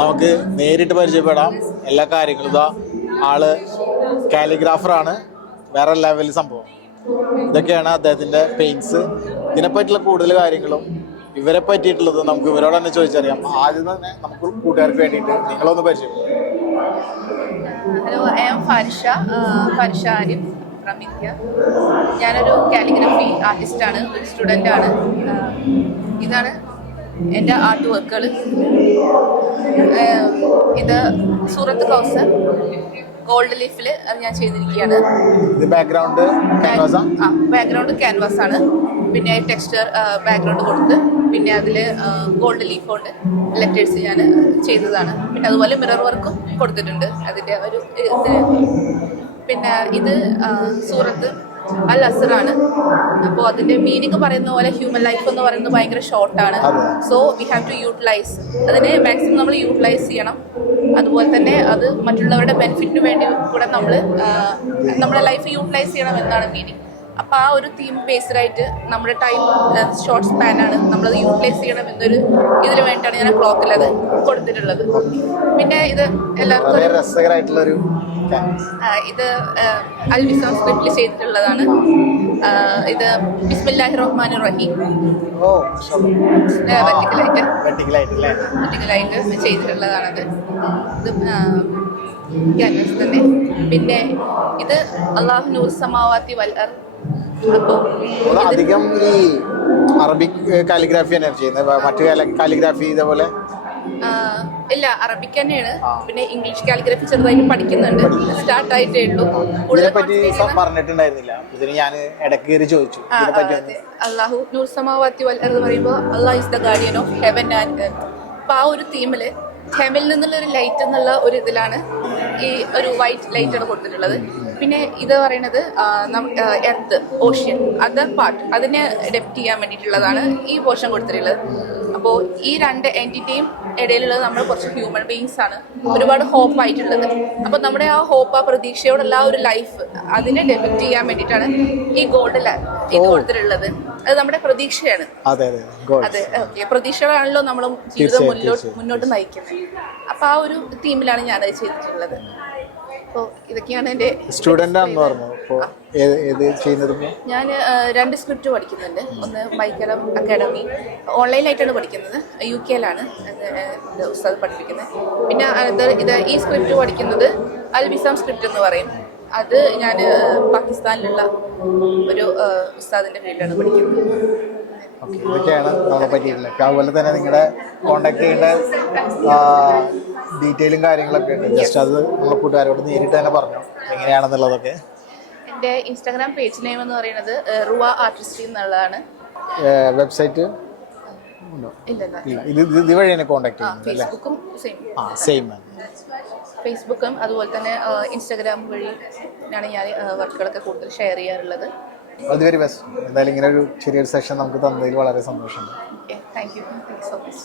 നമുക്ക് നേരിട്ട് പരിചയപ്പെടാം. എല്ലാ കാര്യങ്ങളും ഇതാ ആള് കാലിഗ്രാഫറാണ്, വേറെ ലെവൽ സംഭവം. ഇതൊക്കെയാണ് അദ്ദേഹത്തിൻ്റെ പെയിൻസ്. ഇതിനെപ്പറ്റിയുള്ള കൂടുതൽ കാര്യങ്ങളും ഇവരെ പറ്റിയിട്ടുള്ളത് നമുക്ക് ഇവരോട് തന്നെ ചോദിച്ചറിയാം. ആദ്യം തന്നെ നമുക്ക് കൂട്ടുകാർക്ക് വേണ്ടിയിട്ട് നിങ്ങളൊന്ന് പരിചയപ്പെടും. Hello, I am Farisha Arif from India. ഞാനൊരു കാലിഗ്രഫി ആർട്ടിസ്റ്റാണ്, ഒരു സ്റ്റുഡൻ്റാണ്. ഇതാണ് എൻ്റെ ആർട്ട് വർക്കുകൾ. ഇത് സൂറത്ത് കൗസർ ഗോൾഡ് ലീഫിൽ അത് ഞാൻ ചെയ്തിരിക്കുകയാണ്. ബാക്ക്ഗ്രൗണ്ട് ക്യാൻവാസ് ആണ്. പിന്നെ ടെക്സ്ചർ ബാക്ക്ഗ്രൗണ്ട് കൊടുത്ത് പിന്നെ അതിൽ ഗോൾഡ് ലീഫ് കൊണ്ട് ലെറ്റേഴ്സ് ഞാൻ ചെയ്തതാണ്. പിന്നെ അതുപോലെ മിറർ വർക്കും കൊടുത്തിട്ടുണ്ട് അതിൻ്റെ ഒരു ഇതിന്. പിന്നെ ഇത് സൂറത്ത് അൽ അസറാണ്. അപ്പോൾ അതിൻ്റെ മീനിങ് പറയുന്ന പോലെ ഹ്യൂമൻ ലൈഫ് എന്ന് പറയുന്നത് ഭയങ്കര ഷോർട്ടാണ്. So we have to utilize അതിനെ മാക്സിമം നമ്മൾ യൂട്ടിലൈസ് ചെയ്യണം. അതുപോലെ തന്നെ അത് മറ്റുള്ളവരുടെ ബെനിഫിറ്റിന് വേണ്ടി കൂടെ നമ്മൾ നമ്മുടെ ലൈഫ് യൂട്ടിലൈസ് ചെയ്യണം എന്നാണ് മീനിങ്. അപ്പോൾ ആ ഒരു തീം ബേസ്ഡായിട്ട് നമ്മുടെ ടൈം ഷോർട്ട് സ്പാനാണ്, നമ്മളത് യൂട്ടിലൈസ് ചെയ്യണം എന്നൊരു ഇതിന് വേണ്ടിയിട്ടാണ് ഞാൻ ക്ലോത്തിൽ അത് കൊടുത്തിട്ടുള്ളത്. പിന്നെ ഇത് എല്ലാവർക്കും രസകരമായിട്ടുള്ളൊരു ഇത് അൽ വിസാം സ്ക്രിപ്റ്റിൽ ചെയ്തിട്ടുള്ളതാണ്. ഇത് ബിസ്മില്ലാഹിർ റഹ്മാനിർ റഹീം വെർട്ടിക്കലായിട്ട് ചെയ്തിട്ടുള്ളതാണത്. ഇത് ക്യാൻവാസ് തന്നെ. പിന്നെ ഇത് അല്ലാഹു നൂർ സമാവാത്തി വൽ അർദ്. അപ്പോൾ അധികം ഈ അറബിക് കാലിഗ്രാഫി തന്നെയാണ് ചെയ്യുന്നത്, മറ്റു കാലിഗ്രാഫി ഇതേപോലെ ഇല്ല, അറബിക് തന്നെയാണ്. പിന്നെ ഇംഗ്ലീഷ് കാലിഗ്രഫി ചെറുതായിട്ട് പഠിക്കുന്നുണ്ട്, സ്റ്റാർട്ട് ആയിട്ടേ ഉള്ളൂ. പറഞ്ഞിട്ടുണ്ടായിരുന്നില്ല, ഇതിന് ഞാൻ ഇടയ്ക്ക് ചോദിച്ചു. അല്ലാഹു നൂർ സമാവാത്തി വൽ അർദ് പറയുമ്പോൾ Allah is the guardian of heaven and earth. അപ്പോൾ ആ ഒരു തീമിൽ ഹെവനിൽ നിന്നുള്ള ഒരു ലൈറ്റ് എന്നുള്ള ഒരു ഇതിലാണ് ഈ ഒരു വൈറ്റ് ലൈറ്റാണ് കൊടുത്തിട്ടുള്ളത്. പിന്നെ ഇത് പറയുന്നത് എർത്ത്, ഓഷ്യൻ, അതർ പാർട്ട്, അതിനെ ഡെപ്റ്റ് ചെയ്യാൻ വേണ്ടിയിട്ടുള്ളതാണ് ഈ പോർഷൻ കൊടുത്തിട്ടുള്ളത്. അപ്പോൾ ഈ രണ്ട് എൻറ്റിറ്റിയും ഇടയിലുള്ളത് നമ്മൾ കുറച്ച് ഹ്യൂമൻ ബീയിങ്സ് ആണ്, ഒരുപാട് ഹോപ്പായിട്ടുള്ളത്. അപ്പോൾ നമ്മുടെ ആ ഹോപ്പ്, ആ പ്രതീക്ഷയോടുള്ള ആ ഒരു ലൈഫ്, അതിനെ ഡെപ്റ്റ് ചെയ്യാൻ വേണ്ടിയിട്ടാണ് ഈ ഗോൾഡ് ഇത് കൊടുത്തിട്ടുള്ളത്. അത് നമ്മുടെ പ്രതീക്ഷയാണ്. അതെ, ഓക്കെ, പ്രതീക്ഷകളാണല്ലോ നമ്മൾ ജീവിതം മുന്നോട്ട് നയിക്കുന്നത്. അപ്പോൾ ആ ഒരു തീമിലാണ് ഞാനത് ചെയ്തിട്ടുള്ളത്. അപ്പോൾ ഇതൊക്കെയാണ് എൻ്റെ സ്റ്റുഡൻ്റ് ആണെന്ന് പറഞ്ഞു. ഞാൻ 2 സ്ക്രിപ്റ്റ് പഠിക്കുന്നുണ്ട്. ഒന്ന് മൈക്കലം അക്കാഡമി, ഓൺലൈനായിട്ടാണ് പഠിക്കുന്നത്, UK ഉസ്താദ് പഠിപ്പിക്കുന്നത്. പിന്നെ ഇത് ഈ സ്ക്രിപ്റ്റ് പഠിക്കുന്നത് അൽ വിസാം സ്ക്രിപ്റ്റ് എന്ന് പറയും. അത് ഞാൻ പാകിസ്ഥാനിലുള്ള ഒരു ഉസ്താദിൻ്റെ കീഴിലാണ് പഠിക്കുന്നത്. ഇതൊക്കെയാണ് നമ്മളെ പറ്റിയിട്ടുള്ളത്. അതുപോലെ തന്നെ നിങ്ങളുടെ കോണ്ടാക്ട് ചെയ്യേണ്ട ഡീറ്റെയിലും കാര്യങ്ങളൊക്കെ ഉണ്ട്. ജസ്റ്റ് അത് നമ്മളെ കൂട്ടുകാരോട് നേരിട്ട് തന്നെ പറഞ്ഞു എങ്ങനെയാണെന്നുള്ളതൊക്കെ. എൻ്റെ ഇൻസ്റ്റാഗ്രാം പേജ് നെയിം എന്ന് പറയുന്നത് റുവ ആർട്ടിസ്റ്റ് എന്നുള്ളതാണ്. വെബ്സൈറ്റ് ഇത് വഴി തന്നെ കോണ്ടാക്ട് ചെയ്യുന്നത്. ഫേസ്ബുക്കും അതുപോലെ തന്നെ ഇൻസ്റ്റാഗ്രാം വഴിയാണ് ഞാൻ വർക്കുകളൊക്കെ കൂടുതൽ ഷെയർ ചെയ്യാറുള്ളത്. All the very best. എന്തായാലും ഇങ്ങനെ ഒരു ചെറിയൊരു സെഷൻ നമുക്ക് തന്നതിൽ വളരെ സന്തോഷമുണ്ട്. Thank you so much.